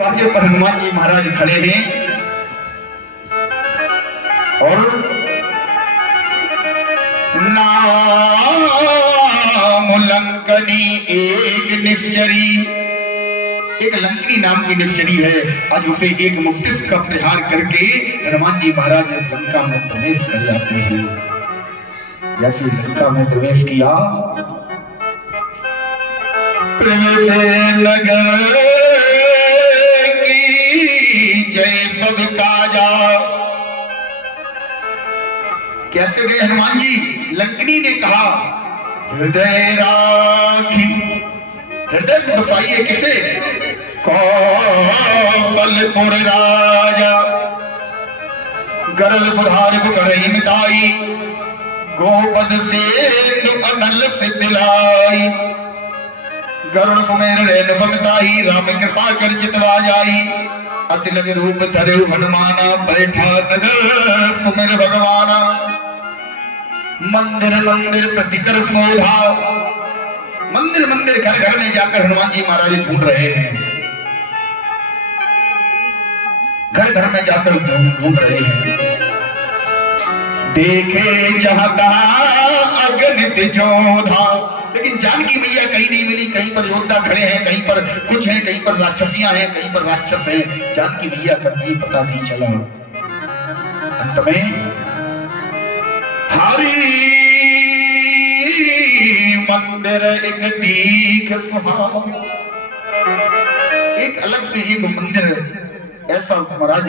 दरवाजे पर हनुमान जी महाराज खड़े हैं और नाम लंकनी एक निश्चरी, एक लंकनी नाम की निश्चरी है। आज उसे एक मुफ्तिस का प्रहार करके हनुमान जी महाराज लंका में प्रवेश कर जाते हैं। जैसे लंका में प्रवेश किया, प्रवेश नगर जय सब काजा। कैसे गए हनुमान जी? लंकनी ने कहा हृदय राखी, हृदय में बसाइए किसे? कौशलपुर राजा। गरल सुधार करही मिताई, गोपद से अनल से दिलाई। गरुण सुमेर रेन फलताई, राम कृपा कर चितवा जाई। अति लगे रूप धरे हनुमाना, बैठा नगर सुमेर भगवाना। मंदिर मंदिर प्रतिकर शोभा, मंदिर मंदिर घर घर में जाकर हनुमान जी महाराज ढूंढ रहे हैं, घर घर में जाकर ढूंढ रहे हैं। देखे जहां तहां अगणित जोधा, लेकिन जानकी मैया कहीं नहीं मिली। कहीं पर योद्धा खड़े हैं, कहीं पर कुछ हैं, कहीं पर राक्षसियां हैं, कहीं पर राक्षस हैं। जानकी मैया का कहीं पता नहीं चला। अंत में हरि मंदिर एक दीख सुहाव, एक अलग से एक मंदिर ऐसा महाराज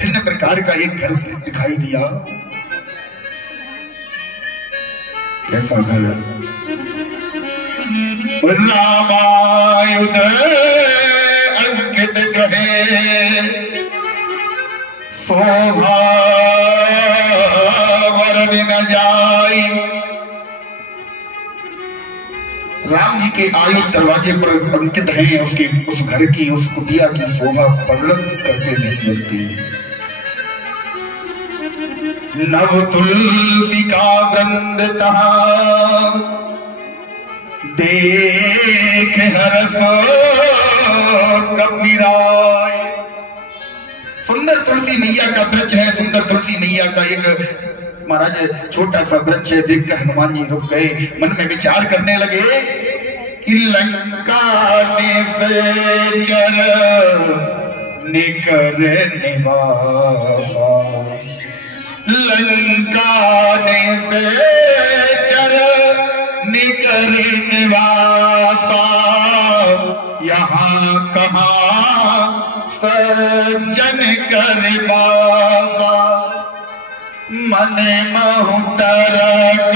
भिन्न प्रकार का एक घर दिखाई दिया। कैसा घर? रामायुध अंकित ग्रहे, शोभा वर्णि न जाई। राम जी के आयुध दरवाजे पर अंकित हैं, उसके उस घर की, उस कुटिया की शोभा पगड़क करके नहीं लगती। नव तुलसी का वृंद तहा, देख हरस कबीराय। सुंदर तुलसी मैया का वृक्ष है, सुंदर तुलसी मैया का एक महाराज छोटा सा वृक्ष है। देखकर हनुमान जी रुक गए, मन में विचार करने लगे कि लंका निश्चर निकर निवासा, लंका निश्चर निकर निवासा। यहाँ कहाँ सज्जन कर बासा, मने महतरक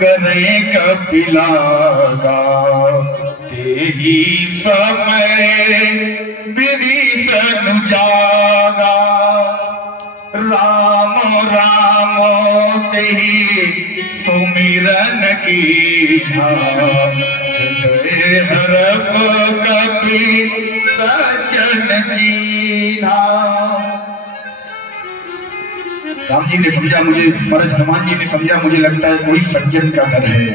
करे कपिलागा। तेही समय विभीषण जागा, राम राम तेही सुमिरन की। हरस कपि सज्जन जीना। राम जी ने समझा मुझे, महाराज हनुमान जी ने समझा मुझे लगता है कोई सज्जन का घर है।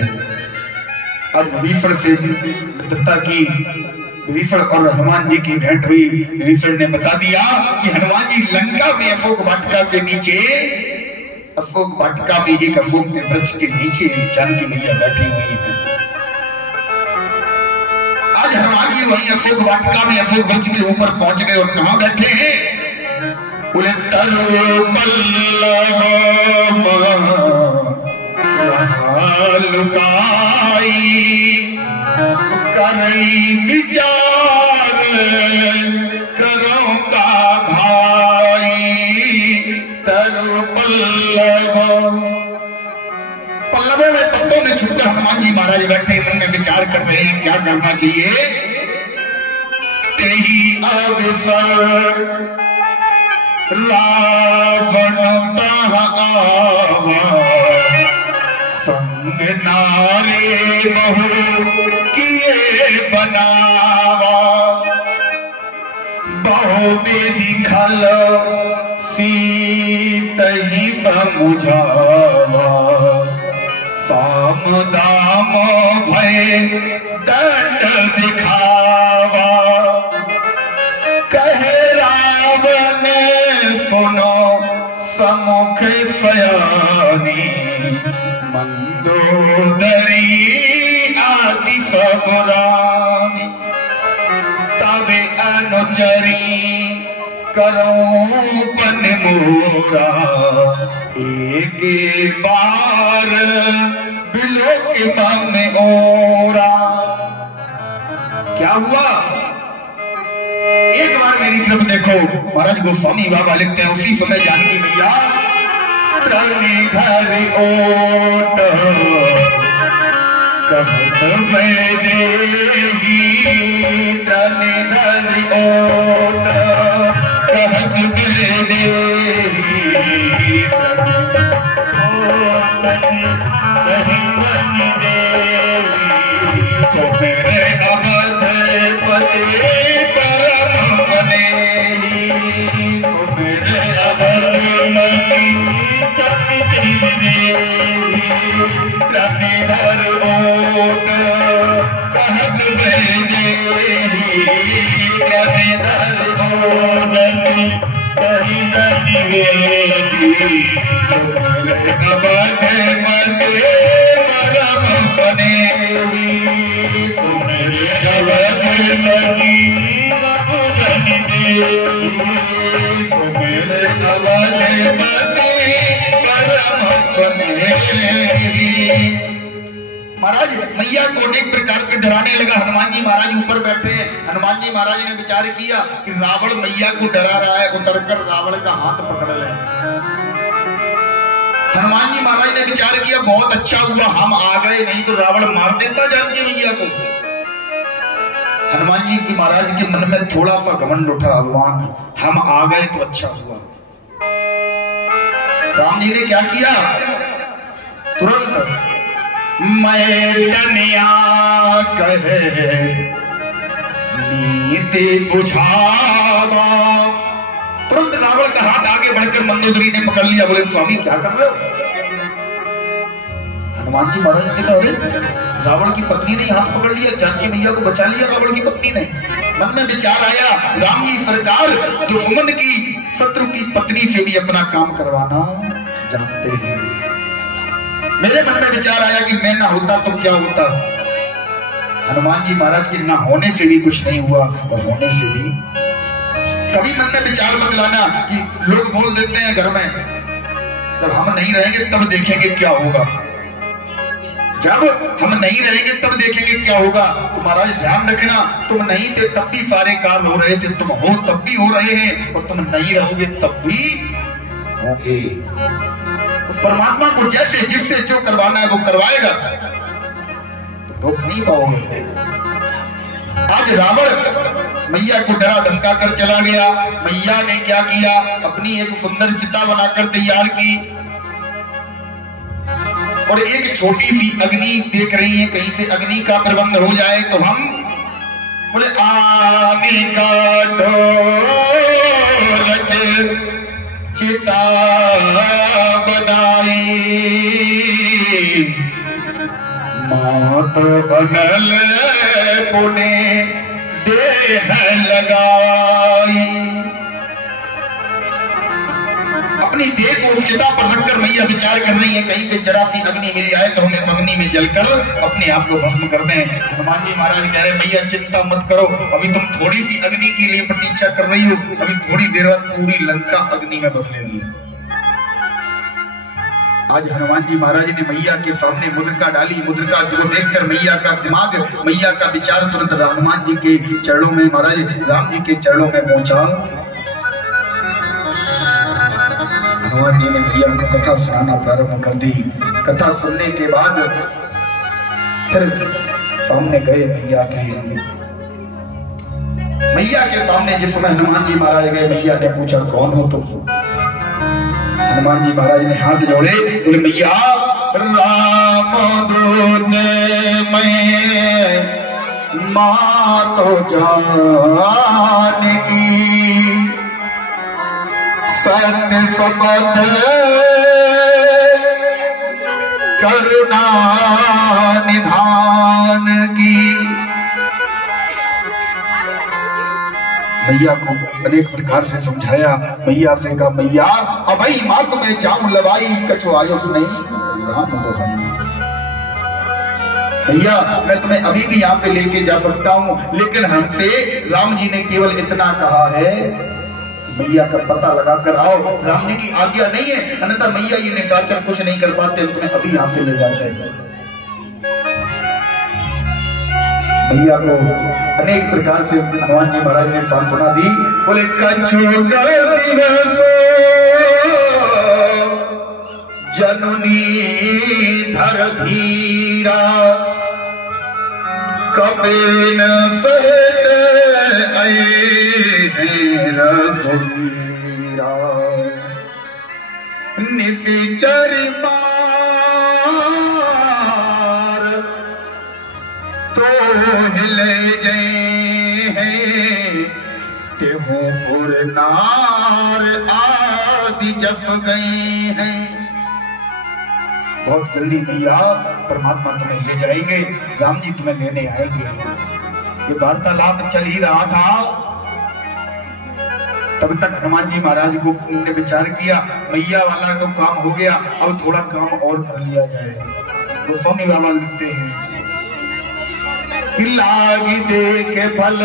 अब विभीषण से मित्रता की, विभीषण और हनुमान जी की भेंट हुई। विभीषण ने बता दिया कि हनुमान जी लंका में अशोक वाटिका के नीचे, अशोक वाटिका में एक अशोक के वृक्ष के नीचे जानकी मैया बैठी हुई है। आज हनुमान जी वही अशोक वाटिका में अशोक वृक्ष के ऊपर पहुंच गए और कहां बैठे हैं? बोले तरु लुकाई, करई विचार करो का भाई। तरु पल्लवों में, पत्तों में छुपकर हनुमान जी महाराज बैठे, मन में विचार कर रहे हैं क्या करना चाहिए। तेही अवसर रावण तहाँ आवा, संग नारे बहु किए बनावा। बहु विधि खल सीत ही समुझावा। साम दाम भय दंड दिखावा। कहे रावण सुनो समुख सयानी, मंदोदरी आदि सब रानी। तबे अनुचरी करो पन मोरा, एक बार बिलो के मन में ओरा। क्या हुआ? एक बार मेरी तरफ देखो। महाराज गोस्वामी बाबा लिखते हैं उसी समय जानकी मैया धर ओट कहत बैदेही, धर ओट कहत बैदेही, सो मेरे अवध पते परम स्नेही, सो मेरे अवध मती धर ओट कहत बैदेही, धर ओट कही निवेदी, सो मेरे अवध मते परम स्नेही, सो मेरे अवध मती सो मेरे अवध मते परम स्नेही। महाराज मैया को अनेक प्रकार से डराने लगा। हनुमान जी महाराज ऊपर बैठे हैं। हनुमान जी महाराज ने विचार किया कि रावण मैया को डरा रहा है, उतरकर रावण का हाथ पकड़ ले। हनुमान जी महाराज ने विचार किया बहुत अच्छा हुआ हम आ गए, नहीं तो रावण मार देता जानकी मैया को। हनुमान जी की महाराज के मन में थोड़ा सा घमंड उठा, भगवान हम आ गए तो अच्छा हुआ। राम जी ने क्या किया? तुरंत मैं कन्या कहे नीति बुझावा, तुरंत रावण का हाथ आगे बढ़कर मंदोदरी ने पकड़ लिया। बोले स्वामी क्या कर रहे हो? हनुमान जी महाराज ने देखा अरे रावण की पत्नी ने हाथ पकड़ लिया, जानकी मैया को बचा लिया रावण की पत्नी ने। मन में विचार आया राम जी सरकार दुश्मन की शत्रु की पत्नी से भी अपना काम करवाना जानते हैं। मेरे मन में विचार आया कि मैं ना होता तो क्या होता। हनुमान जी महाराज के ना होने से भी कुछ नहीं हुआ और होने से भी। कभी मन में विचार मत लाना कि लोग बोल देते हैं घर में जब हम नहीं रहेंगे तब देखेंगे क्या होगा। जब हम नहीं रहेंगे तब देखेंगे क्या होगा। तो महाराज ध्यान रखना, तुम नहीं थे तब भी सारे कार्य हो रहे थे, तुम हो तब भी हो रहे हैं, और तुम नहीं रहोगे तब भी होंगे। उस परमात्मा को जैसे जिससे जो करवाना है वो करवाएगा, तो रोक नहीं पाओगे। आज रावण मैया को डरा धमका कर चला गया। मैया ने क्या किया? अपनी एक सुंदर चिता बनाकर तैयार की और एक छोटी सी अग्नि देख रही है, कहीं से अग्नि का प्रबंध हो जाए तो हम। बोले आने का ढोलच चिता बनाई, मात अनल पुणे देह लगाई। अपनी देह को उस चिता पर रखकर मैया विचार कर रही है कहीं से जरा सी अग्नि मिल जाए तो हम इस अग्नि में जलकर अपने आप को भस्म कर दें। हनुमान जी महाराज कह रहे मैया चिंता मत करो, अभी तुम थोड़ी सी अग्नि के लिए प्रतीक्षा कर रही हो, अभी थोड़ी देर बाद पूरी लंका अग्नि में बदलेगी। आज हनुमान जी महाराज ने मैया के सामने मुद्रिका डाली। मुद्रिका को देखकर मैया का दिमाग, मैया का विचार तुरंत हनुमान जी के चरणों में, महाराज राम जी के चरणों में पहुंचा। हनुमान जी ने मैया को कथा सुनाना प्रारंभ कर दी। कथा सुनने के बाद फिर सामने गए मैया के सामने। जिस समय हनुमान जी महाराज गए, मैया ने पूछा कौन हो तुम? हनुमान जी महाराज ने हाथ जोड़े, बोले मैया राम दूत मैं मां तो जानकी, सत्य शपथ करुणा निधान की। मैया को अनेक प्रकार से समझाया। मैया से कहा, मैया अबई माँ तुम्हें जाऊं लवाई, कछु आयुष नहीं राम दोहाई। भैया मैं तुम्हें अभी भी यहाँ से लेके जा सकता हूँ, लेकिन हमसे राम जी ने केवल इतना कहा है कि मैया का पता लगा कर आओ। राम जी की आज्ञा नहीं है, अन्यथा मैया ये निशाचर कुछ नहीं कर पाते, तुम्हें अभी यहाँ से ले जाते हैं। मैया को अनेक प्रकार से हनुमान जी महाराज ने सांत्वना दी। बोले कछु दिवस जननी धर धीरा, कबीन सहित रघुवीरा, निशिचर मार तो हिले जय तेहू पुर नार आदि जस गए हैं। बहुत जल्दी मैया परमात्मा तुम्हें ले जाएंगे, राम जी तुम्हें लेने आएंगे। ये वार्तालाप चल ही रहा था, तब तक हनुमान जी महाराज को ने विचार किया मैया वाला तो काम हो गया, अब थोड़ा काम और कर लिया जाए। गोस्वामी बाबा लिखते हैं कि लागी देखे फल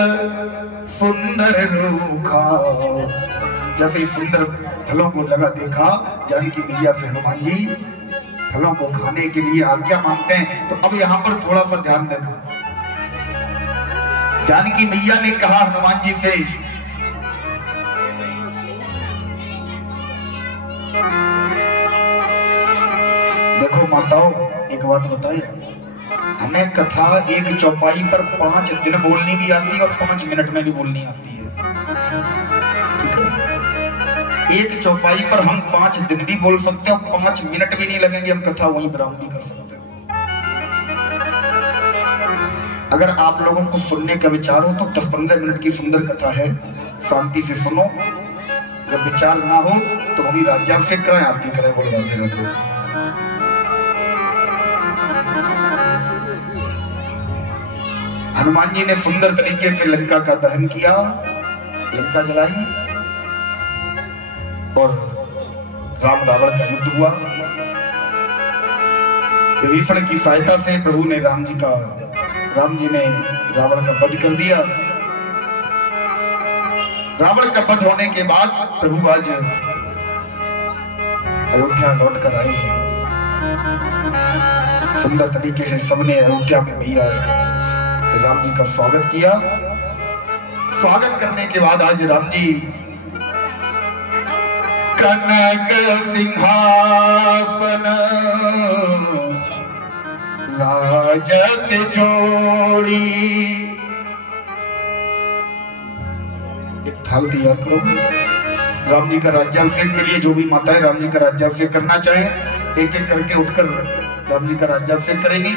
सुंदर रूखा, जैसे सुंदर फलों को लगा देखा जानकी मैया से हनुमान जी फलों को खाने के लिए आज्ञा मांगते हैं। तो अब यहाँ पर थोड़ा सा ध्यान देना। जानकी मैया ने कहा हनुमान जी से, देखो माताओं एक बात बताए, हमें कथा एक चौपाई पर 5 दिन बोलनी भी आती है और 5 मिनट में भी बोलनी आती है। एक चौपाई पर हम 5 दिन भी बोल सकते हैं और 5 मिनट भी नहीं लगेंगे, हम कथा वहीं विराम भी कर सकते हैं। अगर आप लोगों को सुनने का विचार हो तो 10-15 मिनट की सुंदर कथा है, शांति से सुनो। जब विचार ना हो तो वही राज्याभिषेक करें, आरती करें, बोल रहे। हनुमान जी ने सुंदर तरीके से लंका का दहन किया, लंका जलाई और राम रावण का युद्ध हुआ। विभीषण की सहायता से प्रभु ने राम जी ने रावण का वध कर दिया। रावण का वध होने के बाद प्रभु आज अयोध्या लौट कर आए। सुंदर तरीके से सबने अयोध्या में मैया राम जी का स्वागत किया। स्वागत करने के बाद आज राम जी कनक सिंहासन राजत जोड़ी, एक थाल तैयार करो। राम जी का राज्याभिषेक के लिए जो भी माताएं राम जी का राज्याभिषेक करना चाहे एक एक करके उठकर राम जी का राज्याभिषेक करेंगी।